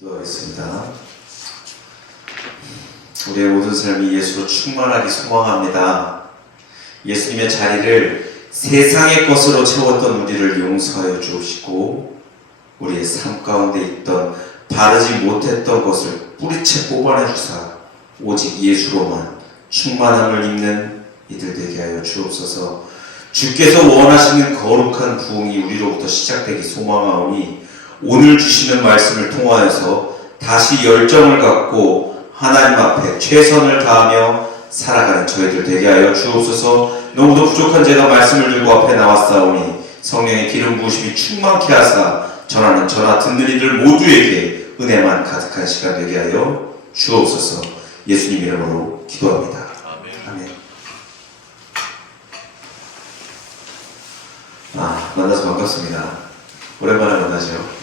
기도하겠습니다. 우리의 모든 삶이 예수로 충만하기 소망합니다. 예수님의 자리를 세상의 것으로 채웠던 우리를 용서하여 주옵시고, 우리의 삶 가운데 있던 바르지 못했던 것을 뿌리채 뽑아내 주사 오직 예수로만 충만함을 입는 이들 되게 하여 주옵소서. 주께서 원하시는 거룩한 부흥이 우리로부터 시작되기 소망하오니, 오늘 주시는 말씀을 통하여서 다시 열정을 갖고 하나님 앞에 최선을 다하며 살아가는 저희들 되게 하여 주옵소서. 너무도 부족한 제가 말씀을 들고 앞에 나왔사오니 성령의 기름 부으심이 충만케 하사 전하는 저나 듣는 이들 모두에게 은혜만 가득한 시간 되게 하여 주옵소서. 예수님 이름으로 기도합니다. 아멘. 만나서 반갑습니다. 오랜만에 만나죠.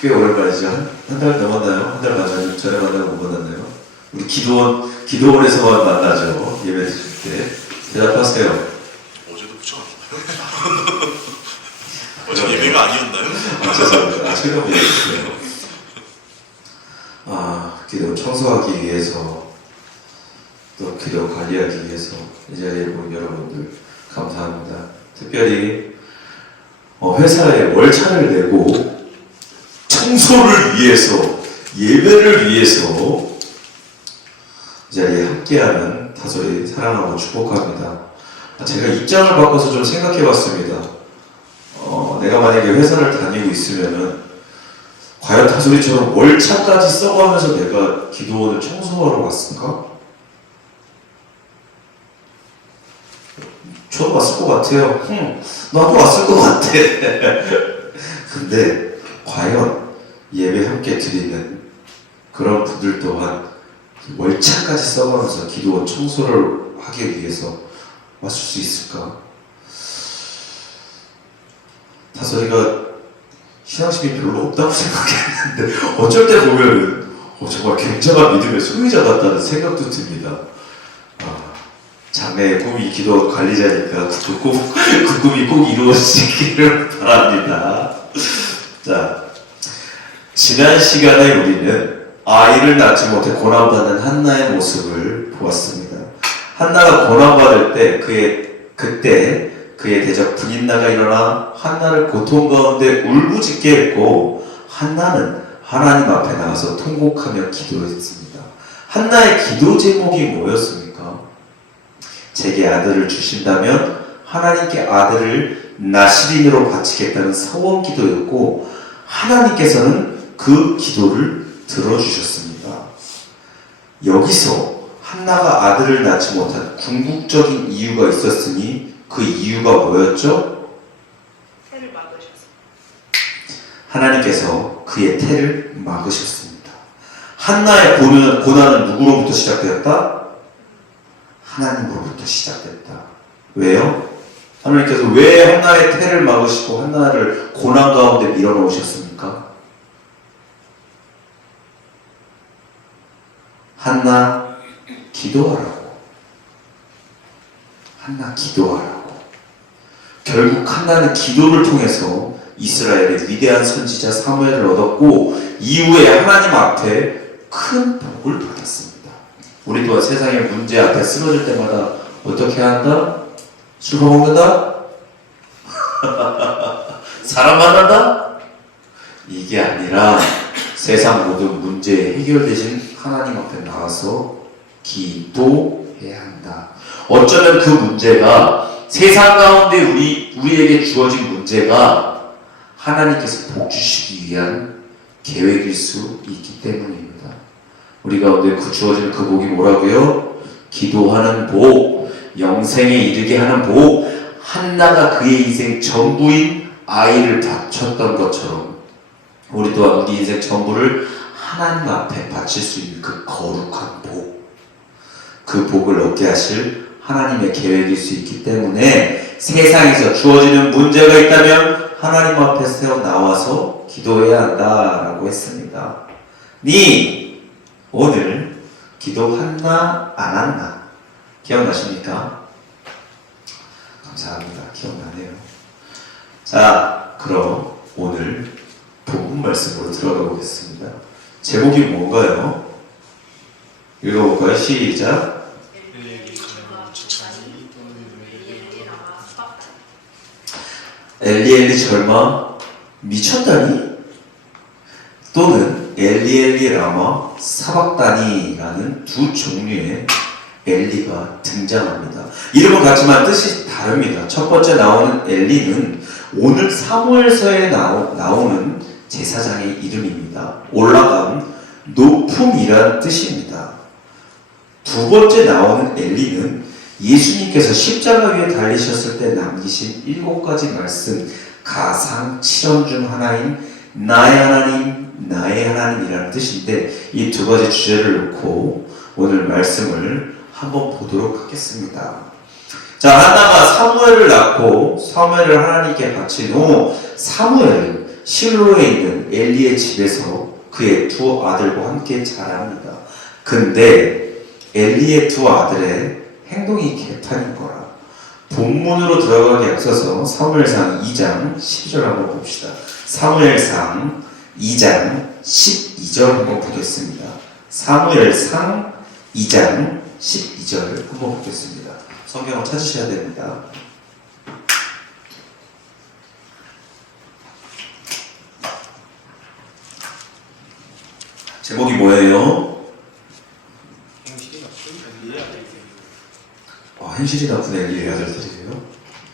꽤 오랜만이죠. 한 달 넘었나요? 한 달 전에 만나고 못 만났나요? 우리 기도원에서만 만나죠. 예배 드실 때. 대답하세요. 어제도 부처갔나요? 어제 예배가 아니었나요? 죄송합니다. 최근 예배였어요. 기도 청소하기 위해서, 또 기도 관리하기 위해서 이 자리에 본 여러분들 감사합니다. 특별히 회사에 월차를 내고 청소를 위해서, 예배를 위해서 이 자리에 함께하는 다솔이 사랑하고 축복합니다. 제가 입장을 바꿔서 좀 생각해 봤습니다. 내가 만약에 회사를 다니고 있으면은 과연 다솔이처럼 월차까지 써가면서 내가 기도원을 청소하러 왔을까? 저도 왔을 것 같아요. 나도 왔을 것 같아. 근데 과연 예배 함께 드리는 그런 분들 또한 월차까지 써가면서 기도원 청소를 하기 위해서 왔을 수 있을까? 다솔이가 신앙심이 별로 없다고 생각했는데 어쩔 때 보면 정말 굉장한 믿음의 소유자 같다는 생각도 듭니다. 자매의 꿈이 기도 관리자니까 그 꿈이 꼭 이루어지기를 바랍니다. 자, 지난 시간에 우리는 아이를 낳지 못해 고난받는 한나의 모습을 보았습니다. 한나가 고난받을 때 그때 그의 대적 브닌나가 일어나 한나를 고통 가운데 울부짖게 했고, 한나는 하나님 앞에 나가서 통곡하며 기도했습니다. 한나의 기도 제목이 뭐였습니까? 제게 아들을 주신다면 하나님께 아들을 나시린으로 바치겠다는 서원 기도였고, 하나님께서는 그 기도를 들어주셨습니다. 여기서 한나가 아들을 낳지 못한 궁극적인 이유가 있었으니 그 이유가 뭐였죠? 태를 막으셨습니다. 하나님께서 그의 태를 막으셨습니다. 한나의 고난은 누구로부터 시작되었다? 하나님으로부터 시작됐다. 왜요? 하나님께서 왜 한나의 태를 막으시고 한나를 고난 가운데 밀어넣으셨습니까? 한나 기도하라고. 한나 기도하라고. 결국 한나는 기도를 통해서 이스라엘의 위대한 선지자 사무엘을 얻었고, 이후에 하나님 앞에 큰 복을 받았습니다. 우리 또한 세상의 문제 앞에 쓰러질 때마다 어떻게 한다? 술 먹는다? 사람 만난다? 이게 아니라 세상 모든 문제의 해결 대신 하나님 앞에 나와서 기도해야 한다. 어쩌면 그 문제가 세상 가운데 우리에게 주어진 문제가 하나님께서 복 주시기 위한 계획일 수 있기 때문입니다. 우리 가운데 주어진 그 복이 뭐라고요? 기도하는 복, 영생에 이르게 하는 복. 한나가 그의 인생 전부인 아이를 바쳤던 것처럼 우리 또한 우리 인생 전부를 하나님 앞에 바칠 수 있는 그 거룩한 복, 그 복을 얻게 하실 하나님의 계획일 수 있기 때문에 세상에서 주어지는 문제가 있다면 하나님 앞에 세워 나와서 기도해야 한다라고 했습니다. 니 오늘 기도했나 안 했나 기억나십니까? 감사합니다. 기억나네요. 자, 그럼 오늘 본문 말씀으로 들어가 보겠습니다. 제목이 뭔가요? 읽어볼까요? 시작. 엘리엘리 절마 미쳤다니? 또는 엘리엘리 라마 사박다니라는 두 종류의 엘리가 등장합니다. 이름은 같지만 뜻이 다릅니다. 첫 번째 나오는 엘리는 오늘 사무엘서에 나오는 제사장의 이름입니다. 올라간 높음이란 뜻입니다. 두 번째 나오는 엘리는 예수님께서 십자가 위에 달리셨을 때 남기신 7가지 말씀, 가상 7원 중 하나인 나의 하나님, 나의 하나님이라는 뜻인데, 이 두 가지 주제를 놓고 오늘 말씀을 한번 보도록 하겠습니다. 자, 한나가 사무엘을 낳고 사무엘을 하나님께 바친 후 사무엘은 실로에 있는 엘리의 집에서 그의 두 아들과 함께 자랍니다. 근데 엘리의 두 아들의 행동이 개판인 거라. 본문으로 들어가기 앞서서 사무엘상 2장 12절 한번 봅시다. 사무엘상 2장 12절 한번 보겠습니다. 사무엘상 2장 12절 한번 보겠습니다. 성경을 찾으셔야 됩니다. 제목이 뭐예요? 행실이 나쁜 엘리의 아들들이에요?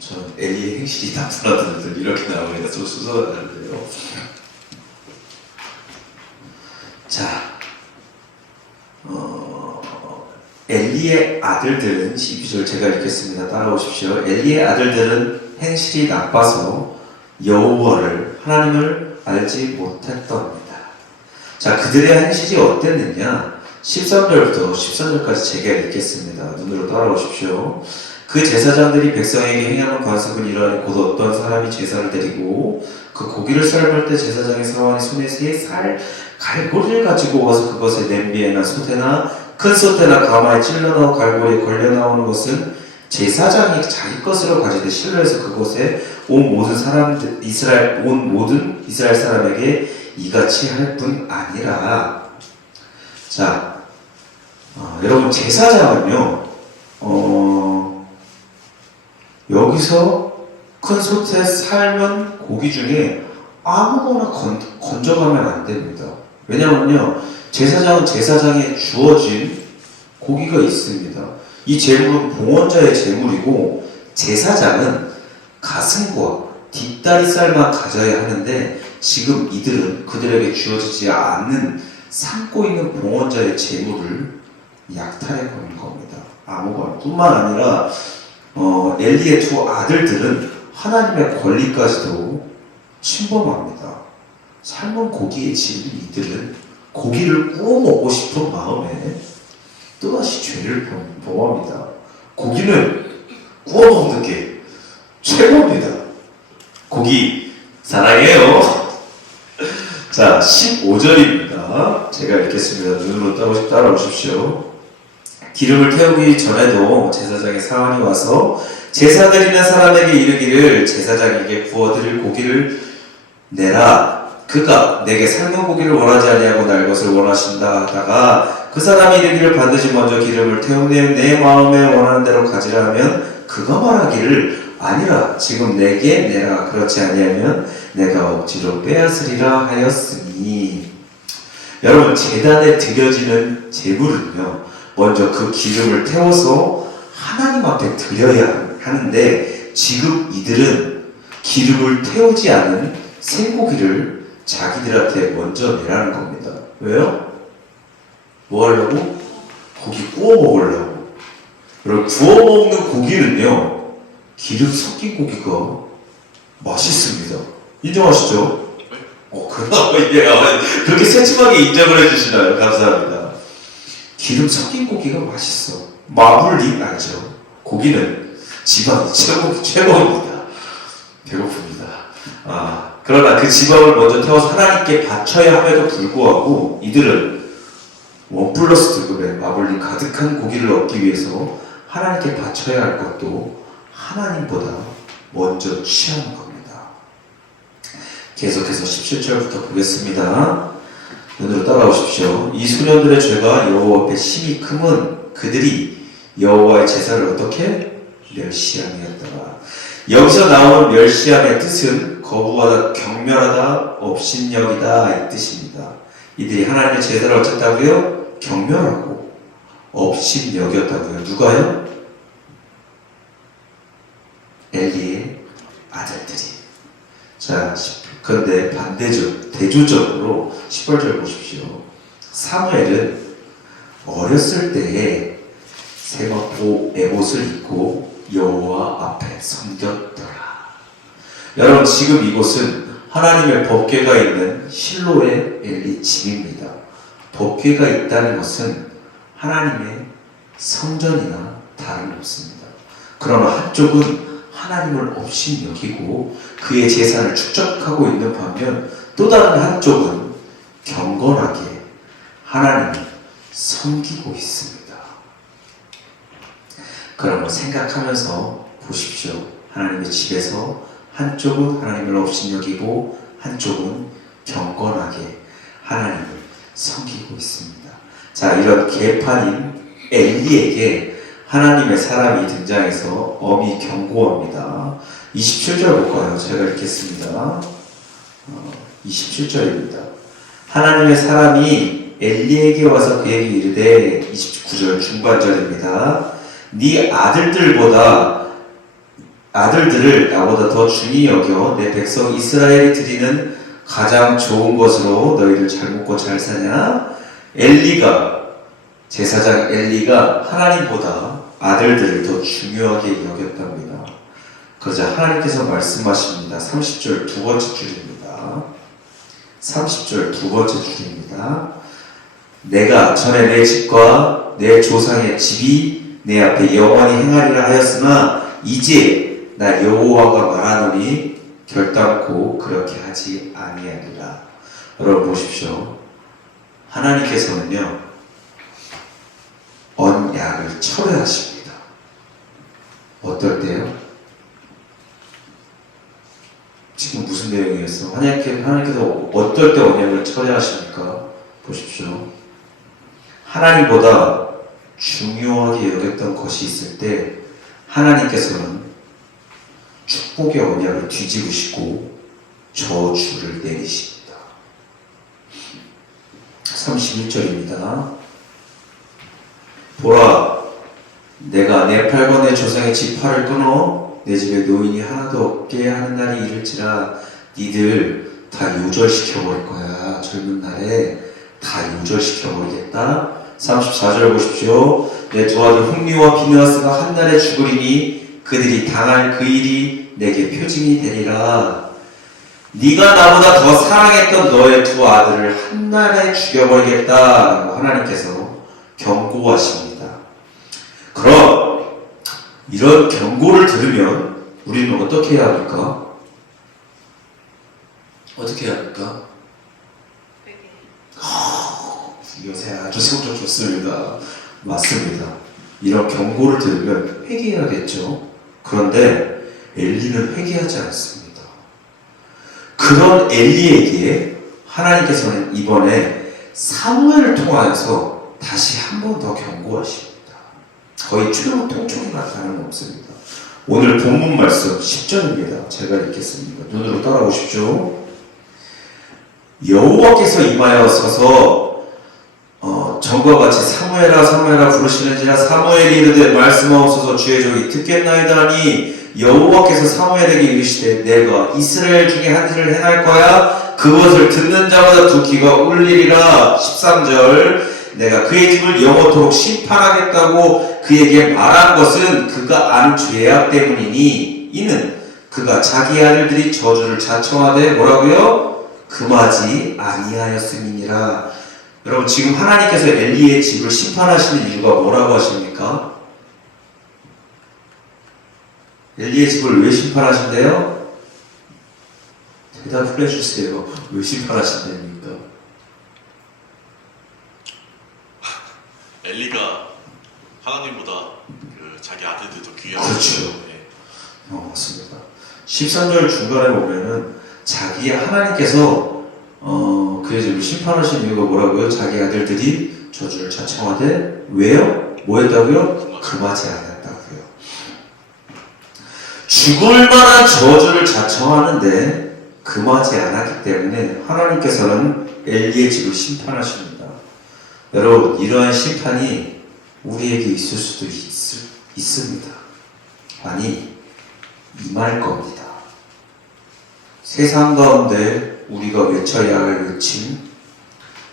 전 엘리의 행실이 나쁜 아들들 이렇게 나오니까 좀 수서가 다른데요. 자, 엘리의 아들들은 12절 제가 읽겠습니다. 따라오십시오. 엘리의 아들들은 행실이 나빠서 여호와를 하나님을 알지 못했답니다. 자, 그들의 행실이 어땠느냐? 13절부터 14절까지 제가 읽겠습니다. 눈으로 따라오십시오. 그 제사장들이 백성에게 행하는 관습은 이러하니 곧 어떤 사람이 제사를 드리고 그 고기를 삶을 때 제사장의 사환이 손에 3살 갈고리를 가지고 와서 그것을 냄비에나 솥에나 큰 솥에나 가마에 찔러 넣어 갈고리에 걸려 나오는 것은 제사장이 자기 것으로 가지되 실로에서 그것에 온 모든 이스라엘 사람에게 이같이 할 뿐 아니라. 자, 여러분 제사장은요, 여기서 큰 솥에 삶은 고기 중에 아무거나 건져가면 안 됩니다. 왜냐면요, 제사장은 제사장에 주어진 고기가 있습니다. 이 제물은 봉헌자의 제물이고 제사장은 가슴과 뒷다리살만 가져야 하는데 지금 이들은 그들에게 주어지지 않는 삶고 있는 봉헌자의 제물을 약탈해 버린 겁니다. 아무거나. 뿐만 아니라 엘리의 두 아들들은 하나님의 권리까지도 침범합니다. 삶은 고기에 질린 이들은 고기를 구워 먹고 싶은 마음에 또다시 죄를 범합니다. 고기는 구워 먹는 게 최고입니다. 고기 사랑해요. 자, 15절입니다. 제가 읽겠습니다. 눈으로 따라오십시오. 기름을 태우기 전에도 제사장의 사환이 와서 제사 드리는 사람에게 이르기를 제사장에게 구워드릴 고기를 내라. 그가 내게 삶은 고기를 원하지 아니하고 날 것을 원하신다 하다가 그 사람이 이르기를 반드시 먼저 기름을 태우내 내 마음에 원하는 대로 가지라 하면 그가 말하기를 아니라 지금 내게 내라. 그렇지 아니하면 내가 억지로 빼앗으리라 하였으니. 여러분, 제단에 드려지는 제물은요, 먼저 그 기름을 태워서 하나님 앞에 드려야 하는데 지금 이들은 기름을 태우지 않은 생고기를 자기들한테 먼저 내라는 겁니다. 왜요? 뭐 하려고? 고기 구워 먹으려고. 그리고 구워 먹는 고기는요, 기름 섞인 고기가 맛있습니다. 인정하시죠? 그렇게 세심하게 인정을 해주시나요? 감사합니다. 기름 섞인 고기가 맛있어. 마블링 알죠? 고기는 지방이 최고입니다. 배고픕니다. 그러나 그 지방을 먼저 태워서 하나님께 바쳐야 함에도 불구하고 이들은 1+등급의 마블링 가득한 고기를 얻기 위해서 하나님께 바쳐야 할 것도 하나님보다 먼저 취하는 겁니다. 계속해서 17절부터 보겠습니다. 눈으로 따라오십시오. 이 소년들의 죄가 여호와 앞에 심히 크면 그들이 여호와의 제사를 어떻게? 멸시함이었더라. 여기서 나오는 멸시함의 뜻은 거부하다, 경멸하다, 업신여기다 이 뜻입니다. 이들이 하나님의 제사를 어쨌다고요? 경멸하고 업신여겼다고요. 누가요? 엘리의 아들들이. 자, 그런데 대조적으로 18절 보십시오. 사무엘은 어렸을 때에 세마포 에봇을 입고 여호와 앞에 섬겼더라. 여러분, 지금 이곳은 하나님의 법궤가 있는 실로의 엘리 집입니다. 법궤가 있다는 것은 하나님의 성전이나 다름없습니다. 그러나 한쪽은 하나님을 없이 여기고 그의 제사를 축적하고 있는 반면 또 다른 한쪽은 경건하게 하나님을 섬기고 있습니다. 그러면 생각하면서 보십시오. 하나님의 집에서 한쪽은 하나님을 없이 여기고 한쪽은 경건하게 하나님을 섬기고 있습니다. 자, 이런 개판인 엘리에게 하나님의 사람이 등장해서 엄히 경고합니다. 27절 볼까요? 제가 읽겠습니다. 27절입니다. 하나님의 사람이 엘리에게 와서 그에게 이르되 29절 중반절입니다. 네 아들들을 나보다 더 중히 여겨 내 백성 이스라엘이 드리는 가장 좋은 것으로 너희를 잘 먹고 잘 사냐? 제사장 엘리가 하나님보다 아들들을 더 중요하게 여겼답니다. 그러자 하나님께서 말씀하십니다. 30절 두 번째 줄입니다. 30절 두 번째 줄입니다. 내가 전에 내 집과 내 조상의 집이 내 앞에 영원히 행하리라 하였으나 이제 나 여호와가 말하노니 결단코 그렇게 하지 아니하리라. 여러분 보십시오. 하나님께서는요 언약을 철회하십니다. 어떨 때요? 지금 무슨 내용이었어? 하나님께서 어떨 때 언약을 철회하십니까? 보십시오. 하나님보다 중요하게 여겼던 것이 있을 때 하나님께서는 축복의 언약을 뒤집으시고 저주를 내리십니다. 31절입니다. 보라, 내가 내 팔과 내 조상의 지파를 끊어 내 집에 노인이 하나도 없게 하는 날이 이를지라 니들 다 요절시켜버릴 거야. 젊은 날에 다 요절시켜버리겠다. 34절 보십시오. 내 두 아들 홈리와 비느하스가 한 달에 죽으리니 그들이 당할 그 일이 내게 표징이 되리라. 네가 나보다 더 사랑했던 너의 두 아들을 한 날에 죽여버리겠다. 하나님께서 경고하십니다. 그럼 이런 경고를 들으면 우리는 어떻게 해야 합니까? 어떻게 해야 합니까? 요새 아주 성적 좋습니다. 맞습니다. 이런 경고를 들으면 회개해야겠죠. 그런데 엘리는 회개하지 않습니다. 그런 엘리에게 하나님께서는 이번에 사무엘을 통하여서 다시 한 번 더 경고하십니다. 거의 총총이나 다름없습니다. 오늘 본문 말씀 10절입니다. 제가 읽겠습니다. 눈으로 따라오십시오. 여호와께서 임하여 서서 전과 같이 사무엘아 부르시는지라 사무엘이 이르되 말씀하옵소서 주의 종이 듣겠나이다 하니 여호와께서 사무엘에게 이르시되 내가 이스라엘 중에 한 일을 행할 거야 그것을 듣는 자마다 두 귀가 울리리라. 13절 내가 그의 집을 영원토록 심판하겠다고 그에게 말한 것은 그가 아는 죄악 때문이니 이는 그가 자기 아들들이 저주를 자청하되 뭐라고요? 금하지 아니하였음이니라. 여러분 지금 하나님께서 엘리의 집을 심판하시는 이유가 뭐라고 하십니까? 엘리의 집을 왜 심판하신대요? 대답을 해주세요. 왜 심판하신답니까? 엘리가 하나님보다 자기 아들들도 귀하고 그렇죠. 맞습니다. 13절 중간에 보면은 자기 하나님께서 그래서 심판하신 이유가 뭐라고요? 자기 아들들이 저주를 자청하되 왜요? 뭐 했다고요? 금하지 않았다고요. 죽을 만한 저주를 자청하는데 금하지 않았기 때문에 하나님께서는 엘리의 집을 심판하십니다. 여러분, 이러한 심판이 우리에게 있을 수도 있습니다. 아니, 임할 겁니다. 세상 가운데 우리가 외쳐야 할 외침,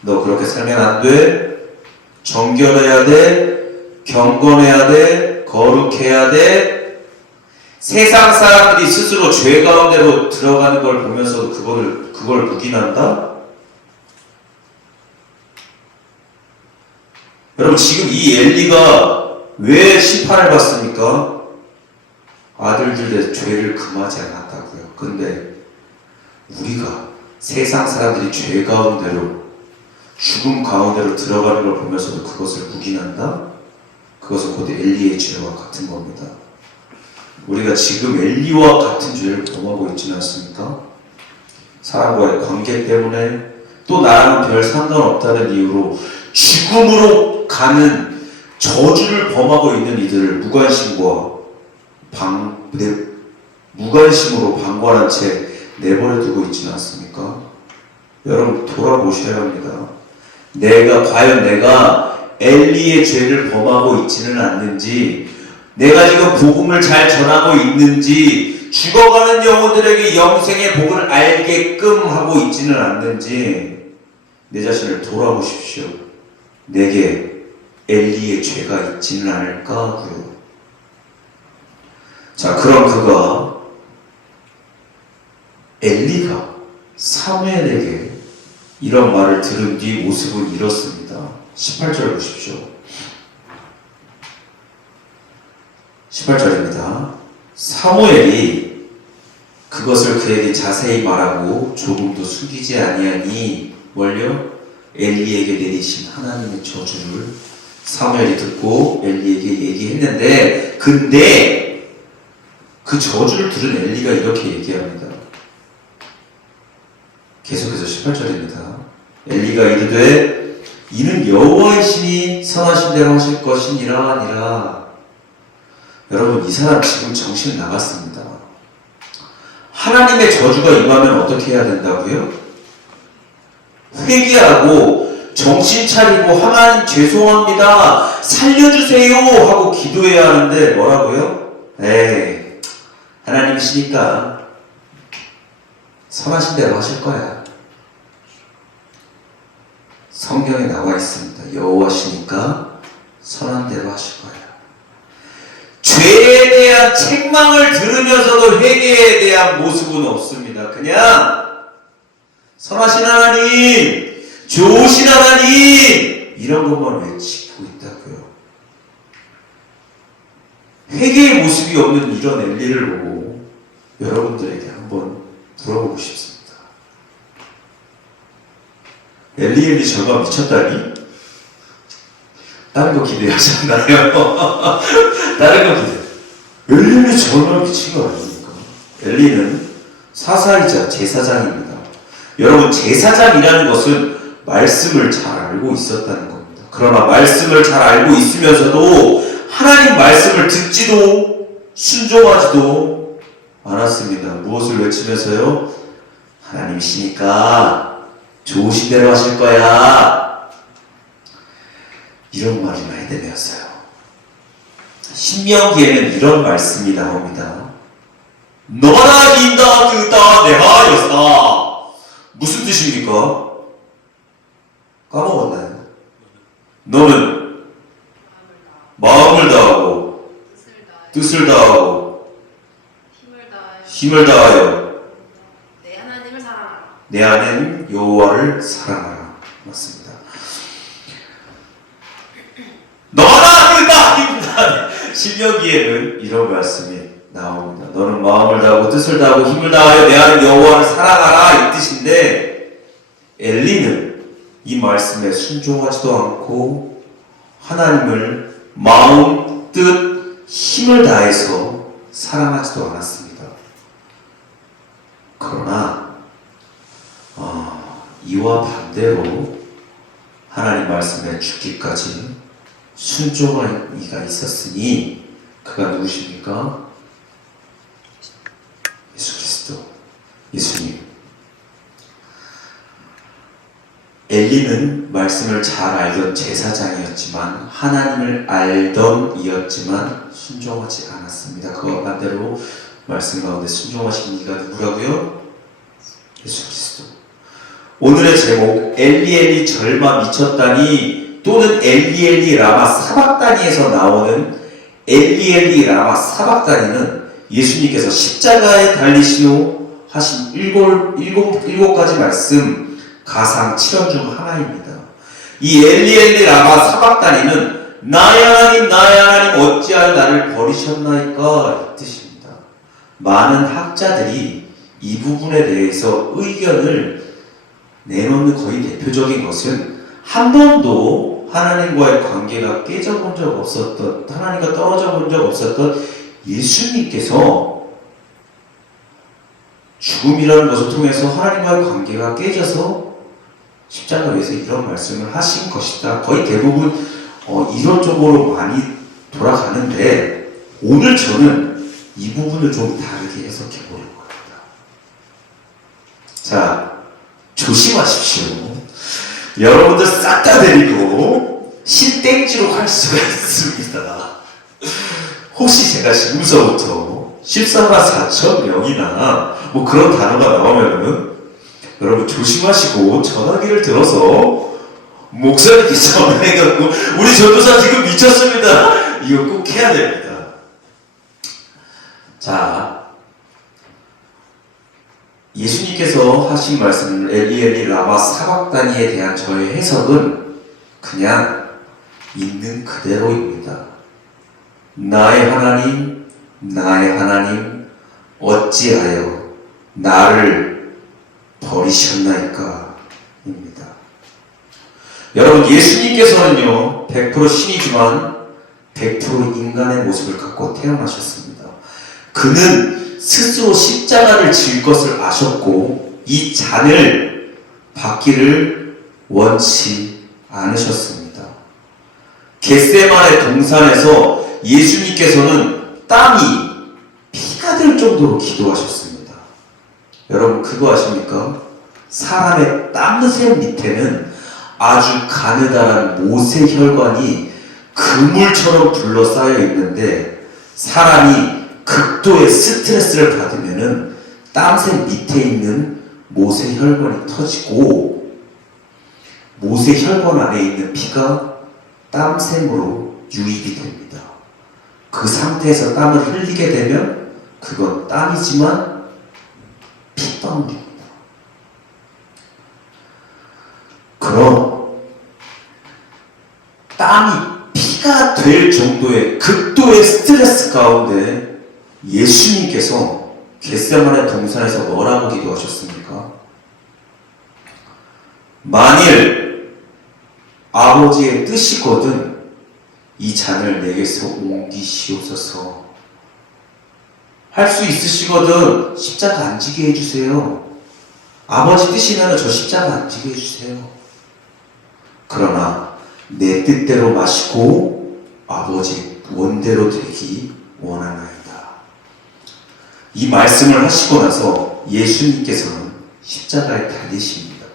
너 그렇게 살면 안 돼, 정결해야 돼, 경건해야 돼, 거룩해야 돼. 세상 사람들이 스스로 죄 가운데로 들어가는 걸 보면서도 그걸 묵인한다? 여러분, 지금 이 엘리가 왜 심판을 받습니까? 아들들의 죄를 금하지 않았다고요. 근데 우리가 세상 사람들이 죄 가운데로, 죽음 가운데로 들어가는 걸 보면서도 그것을 묵인한다? 그것은 곧 엘리의 죄와 같은 겁니다. 우리가 지금 엘리와 같은 죄를 범하고 있지는 않습니까? 사람과의 관계 때문에, 또 나랑은 별 상관없다는 이유로 죽음으로 가는 저주를 범하고 있는 이들을 무관심으로 방관한 채 내버려 두고 있지는 않습니까? 여러분, 돌아보셔야 합니다. 과연 내가 엘리의 죄를 범하고 있지는 않는지, 내가 지금 복음을 잘 전하고 있는지, 죽어가는 영혼들에게 영생의 복을 알게끔 하고 있지는 않는지 내 자신을 돌아보십시오. 내게 엘리의 죄가 있지는 않을까 하고요. 자, 그럼 엘리가 사무엘에게 이런 말을 들은 뒤 모습은 이렇습니다. 18절 보십시오. 18절입니다. 사무엘이 그것을 그에게 자세히 말하고 조금도 숨기지 아니하니 뭘요? 엘리에게 내리신 하나님의 저주를 사무엘이 듣고 엘리에게 얘기했는데, 근데 그 저주를 들은 엘리가 이렇게 얘기합니다. 계속해서 18절입니다. 엘리가 이르되 이는 여호와의 신이 선하신 대로 하실 것이니라 하니라. 여러분, 이 사람 지금 정신 나갔습니다. 하나님의 저주가 임하면 어떻게 해야 된다고요? 회개하고 정신 차리고 하나님 죄송합니다, 살려주세요 하고 기도해야 하는데 뭐라고요? 에이, 하나님이시니까 선하신 대로 하실 거야. 성경에 나와 있습니다. 여호와시니까 선한 대로 하실 거야. 죄에 대한 책망을 들으면서도 회개에 대한 모습은 없습니다. 그냥 선하신 하나님, 좋으신 하나님, 이런 것만 외치고 있다고요. 회개의 모습이 없는 이런 엘리를 보고 여러분들에게 한번 물어보고 싶습니다. 엘리 저가 미쳤다니? 다른 거 기대하지 않나요? 다른 거 기대. 엘리는 정말 미친 거 아닙니까? 엘리는 사사이자 제사장입니다. 여러분, 제사장이라는 것은 말씀을 잘 알고 있었다는 겁니다. 그러나 말씀을 잘 알고 있으면서도 하나님 말씀을 듣지도 순종하지도 않았습니다. 무엇을 외치면서요? 하나님이시니까 좋으신 대로 하실 거야. 이런 말이 많이 되었어요. 신명기에는 이런 말씀이 나옵니다. 너나 인다 그다 내하였다. 무슨 뜻입니까? 까먹었나요? 너는 마음을 다하고 뜻을 다하고 힘을 다하여 내 하나님을 사랑하라. 내 하나님 여호와를 사랑하라. 맞습니다. 너나 그다 힘다. 신명기에는 이런 말씀이 나옵니다. 너는 마음을 다하고 뜻을 다하고 힘을 다하여 내 하나님 여호와를 사랑하라, 이 뜻인데, 엘리는 이 말씀에 순종하지도 않고 하나님을 마음, 뜻, 힘을 다해서 사랑하지도 않았습니다. 그러나 이와 반대로 하나님 말씀에 죽기까지 순종한 이가 있었으니 그가 누구십니까? 예수 그리스도, 예수님. 엘리는 말씀을 잘 알던 제사장이었지만 하나님을 알던 이였지만 순종하지 않았습니다. 그와 반대로 말씀 가운데 순종하신 이가 누구라고요? 예수 그리스도. 오늘의 제목 엘리 엘리 절마 미쳤다니 또는 엘리 엘리 라마 사박다니에서 나오는 엘리 엘리 라마 사박다니는 예수님께서 십자가에 달리신 후 하신 일곱 가지 말씀 가상 7원 중 하나입니다. 이 엘리 엘리 라마 사박다니는 나의 하나님 나의 하나님 어찌하여 나를 버리셨나이까 이 뜻입니다. 많은 학자들이 이 부분에 대해서 의견을 내놓는 거의 대표적인 것은 한 번도 하나님과의 관계가 깨져본 적 없었던, 하나님과 떨어져 본 적 없었던 예수님께서 죽음이라는 것을 통해서 하나님과의 관계가 깨져서 십자가 위에서 이런 말씀을 하신 것이다. 거의 대부분 이런 쪽으로 많이 돌아가는데 오늘 저는 이 부분을 좀 다르게 해석해 보려고 합니다. 자, 조심하십시오. 여러분들 싹 다 데리고 신땡지로 갈 수가 있습니다. 혹시 제가 지금서부터 14만 4천 명이나 뭐 그런 단어가 나오면은 여러분 조심하시고 전화기를 들어서 목사님께 전화해갖고 우리 전도사 지금 미쳤습니다. 이거 꼭 해야 됩니다. 자, 예수님께서 하신 말씀 엘리 엘리 라마 사박다니에 대한 저의 해석은 그냥 있는 그대로입니다. 나의 하나님 나의 하나님 어찌하여 나를 버리셨나이까 입니다. 여러분 예수님께서는요 100% 신이지만 100% 인간의 모습을 갖고 태어나셨습니다. 그는 스스로 십자가를 질 것을 아셨고 이 잔을 받기를 원치 않으셨습니다. 겟세마네 동산에서 예수님께서는 땀이 피가 될 정도로 기도하셨습니다. 여러분 그거 아십니까? 사람의 땀샘 밑에는 아주 가느다란 모세 혈관이 그물처럼 둘러싸여 있는데 사람이 극도의 스트레스를 받으면은 땀샘 밑에 있는 모세 혈관이 터지고 모세 혈관 안에 있는 피가 땀샘으로 유입이 됩니다. 그 상태에서 땀을 흘리게 되면 그건 땀이지만 핏방울입니다. 그럼 땀이 피가 될 정도의 극도의 스트레스 가운데 예수님께서 겟세마네 동산에서 뭐라고 기도하셨습니까? 만일 아버지의 뜻이거든 이 잔을 내게서 옮기시옵소서. 할 수 있으시거든 십자가 안 지게 해주세요. 아버지 뜻이면 저 십자가 안 지게 해주세요. 그러나 내 뜻대로 마시고 아버지 원대로 되기 원하나이다. 이 말씀을 하시고 나서 예수님께서는 십자가에 달리십니다.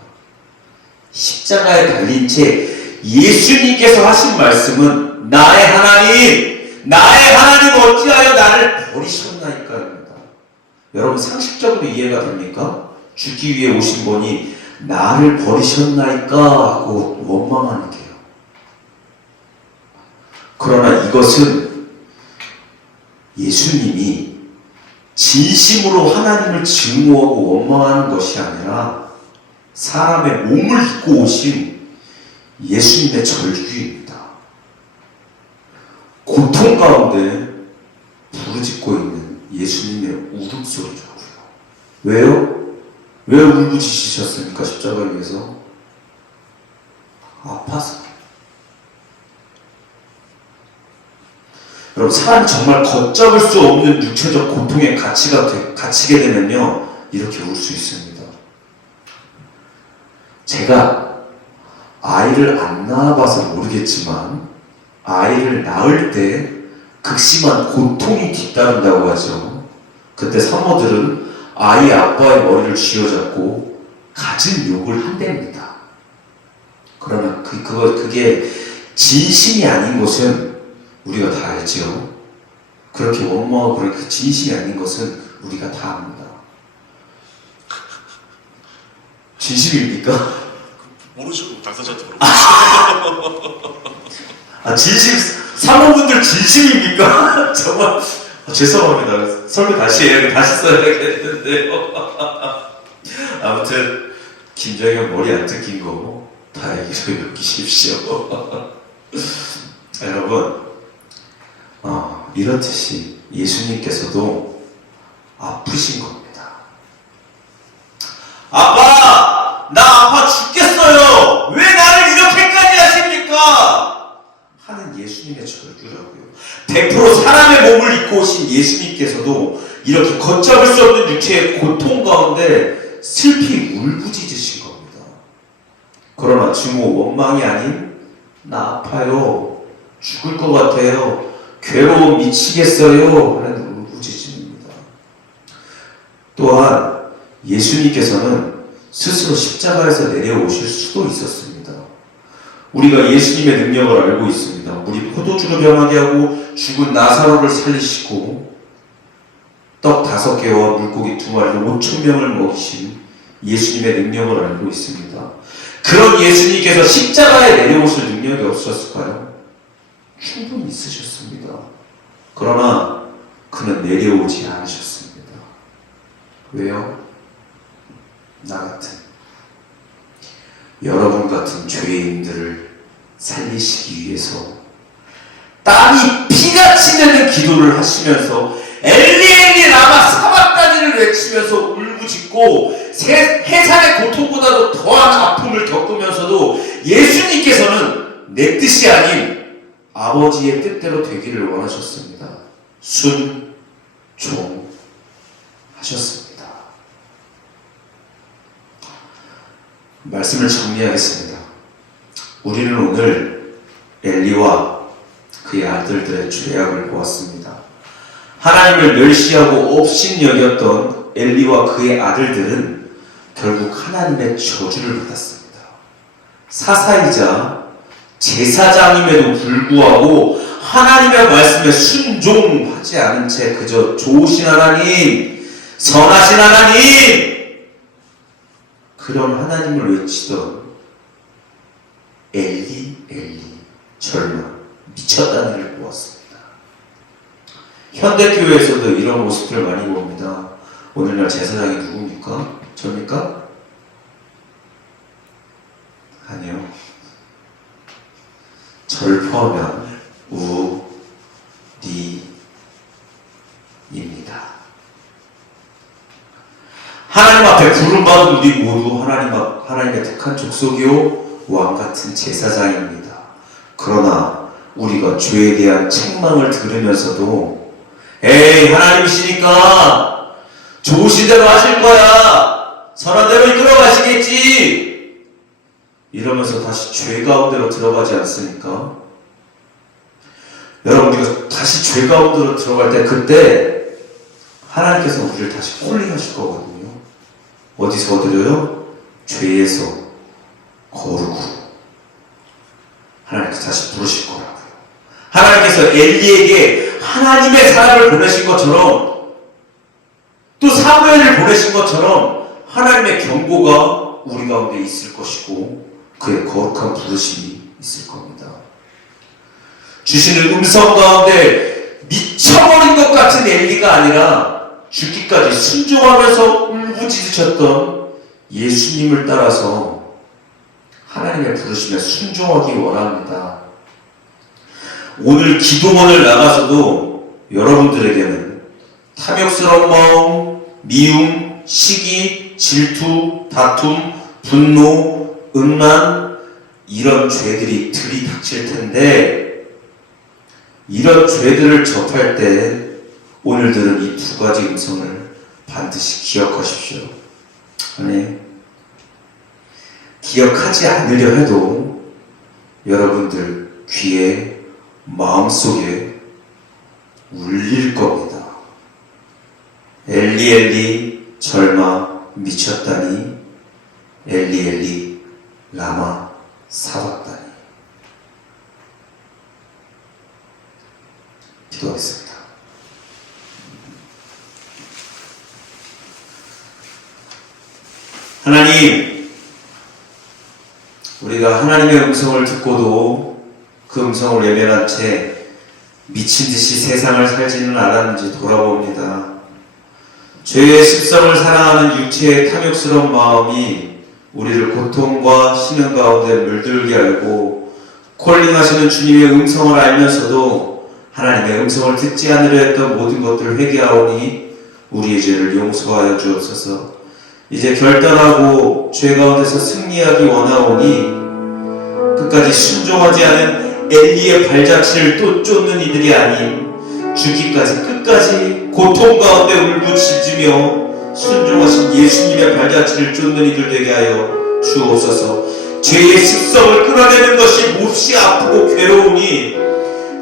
십자가에 달린 채 예수님께서 하신 말씀은 나의 하나님 어찌하여 나를 버리셨나이까입니다. 여러분 상식적으로 이해가 됩니까? 죽기 위해 오신 분이 나를 버리셨나이까 하고 원망하는 게요. 그러나 이것은 예수님이 진심으로 하나님을 증오하고 원망하는 것이 아니라 사람의 몸을 입고 오신 예수님의 절규입니다. 고통 가운데 부르짖고 있는 예수님의 울음소리라고요. 왜요? 왜 울부짖으셨습니까? 십자가 위에서? 아파서. 여러분 사람이 정말 걷잡을 수 없는 육체적 고통에 갇히게 되면요 이렇게 울 수 있습니다. 제가 아이를 안 낳아봐서 모르겠지만 아이를 낳을 때 극심한 고통이 뒤따른다고 하죠. 그때 산모들은 아이 아빠의 머리를 쥐어잡고 가진 욕을 한답니다. 그러나 그게 진심이 아닌 것은 우리가 다 알죠. 그렇게 원망하고 그렇게 진심이 아닌 것은 우리가 다 압니다. 진심입니까? 모르죠. 당사자한테 물어보죠. 진심, 사모분들 진심입니까? 정말, 죄송합니다. 설교 다시 써야겠는데요. 아무튼, 김정현 머리 안 뜯긴 거, 다행히도 여기십시오. 여러분, 이렇듯이 예수님께서도 아프신 겁니다. 아빠! 나 아파 죽겠어요! 왜 나를 이렇게까지 하십니까? 하는 예수님의 절규라고요. 100% 사람의 몸을 입고 오신 예수님께서도 이렇게 걷잡을 수 없는 육체의 고통 가운데 슬피 울부짖으신 겁니다. 그러나 증오 원망이 아닌 나 아파요. 죽을 것 같아요. 괴로워 미치겠어요. 하는 울부짖음입니다. 또한 예수님께서는 스스로 십자가에서 내려오실 수도 있었습니다. 우리가 예수님의 능력을 알고 있습니다. 물이 포도주로 변하게 하고 죽은 나사로를 살리시고 떡 5개와 물고기 2마리로 5,000명을 먹이신 예수님의 능력을 알고 있습니다. 그런 예수님께서 십자가에 내려오실 능력이 없었을까요? 충분히 있으셨습니다. 그러나 그는 내려오지 않으셨습니다. 왜요? 나 같은, 여러분 같은 죄인들을 살리시기 위해서 땀이 피같이 되는 기도를 하시면서 엘리 엘리 라마 사박다니를 외치면서 울부짖고 해산의 고통보다도 더한 아픔을 겪으면서도 예수님께서는 내 뜻이 아닌 아버지의 뜻대로 되기를 원하셨습니다. 순종하셨습니다. 말씀을 정리하겠습니다. 우리는 오늘 엘리와 그의 아들들의 죄악을 보았습니다. 하나님을 멸시하고 업신여겼던 엘리와 그의 아들들은 결국 하나님의 저주를 받았습니다. 사사이자 제사장임에도 불구하고 하나님의 말씀에 순종하지 않은 채 그저 좋으신 하나님, 선하신 하나님, 그런 하나님을 외치던 엘리 절망, 미쳤다는 일을 보았습니다. 현대교회에서도 이런 모습들을 많이 봅니다. 오늘날 제사장이 누굽니까? 저입니까? 아니요. 절 포함한 우리입니다. 하나님 앞에 부름받은 우리 모두 하나님의 택한 족속이요 왕같은 제사장입니다. 그러나 우리가 죄에 대한 책망을 들으면서도 에이 하나님이시니까 좋으신 대로 하실 거야, 선한 대로 이끌어 가시겠지, 이러면서 다시 죄 가운데로 들어가지 않습니까? 여러분, 우리가 다시 죄 가운데로 들어갈 때 그때 하나님께서 우리를 다시 콜링하실 거거든요. 어디서 얻으려요? 죄에서 거룩으로 하나님께서 다시 부르실 거라고요. 하나님께서 엘리에게 하나님의 사람을 보내신 것처럼 또 사무엘을 보내신 것처럼 하나님의 경고가 우리 가운데 있을 것이고 그의 거룩한 부르심이 있을 겁니다. 주시는 음성 가운데 미쳐버린 것 같은 엘리가 아니라 죽기까지 순종하면서 울부짖으셨던 예수님을 따라서 하나님의 부르심에 순종하기 원합니다. 오늘 기도문을 나가서도 여러분들에게는 탐욕스러운 마음, 미움, 시기, 질투, 다툼, 분노, 음란, 이런 죄들이 들이닥칠 텐데, 이런 죄들을 접할 때 오늘들은 이 2가지 음성을 반드시 기억하십시오. 아멘. 기억하지 않으려 해도 여러분들 귀에 마음속에 울릴 겁니다. 엘리 엘리 절마 미쳤다니 엘리 엘리 라마 사박다니. 기도하겠습니다. 하나님, 우리가 하나님의 음성을 듣고도 그 음성을 외면한 채 미친 듯이 세상을 살지는 않았는지 돌아봅니다. 죄의 습성을 사랑하는 육체의 탐욕스러운 마음이 우리를 고통과 신음 가운데 물들게 하고 콜링하시는 주님의 음성을 알면서도 하나님의 음성을 듣지 않으려 했던 모든 것들을 회개하오니 우리의 죄를 용서하여 주옵소서. 이제 결단하고 죄 가운데서 승리하기 원하오니 끝까지 순종하지 않은 엘리의 발자취를 또 쫓는 이들이 아닌 죽기까지 끝까지 고통 가운데 울부짖으며 순종하신 예수님의 발자취를 쫓는 이들 되게 하여 주옵소서. 죄의 습성을 끊어내는 것이 몹시 아프고 괴로우니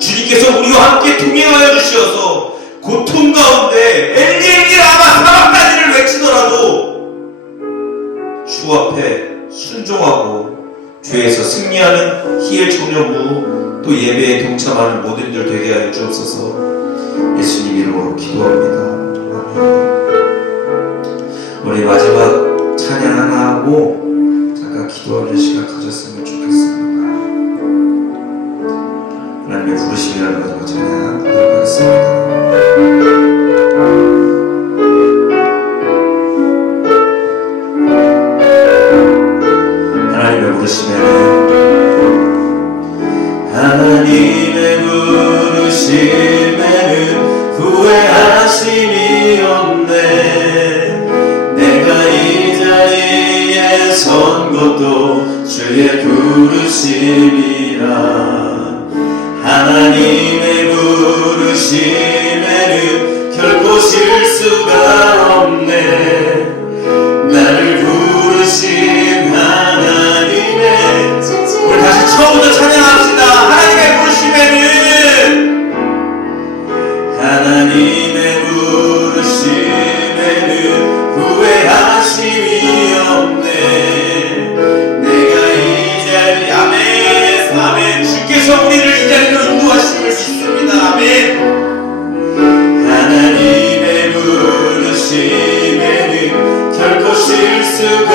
주님께서 우리와 함께 동행하여 주시어서 고통 가운데 엘리 엘리 라마 사박다니를 외치더라도 주 앞에 순종하고 죄에서 승리하는 희의 청년부 또 예배에 동참하는 모든 이들 되게 하여 주옵소서. 예수님 이름으로 기도합니다. 아멘. 우리 마지막 찬양 하나 하고 잠깐 기도하는 시간 가졌으면 좋겠습니다. 하나님의 부르심이라는 마지막 찬양 하도록 하겠습니다. 하나님의 부르심에는 후회하심이 없네. 내가 이 자리에 선 것도 주의 부르심이라. 하나님의 부르심에는 결코 실수가 없네. 나를 부르신 하나님의 우리 다시 처음부터 찬양합시다. 하나님의 부르심에는 후회하심이 없네. 내가 이 자리 아멘 아멘. 주께서 우리를 이 자리로 인도하심을 믿습니다. 아멘. 하나님의 부르심에는 결코 실수가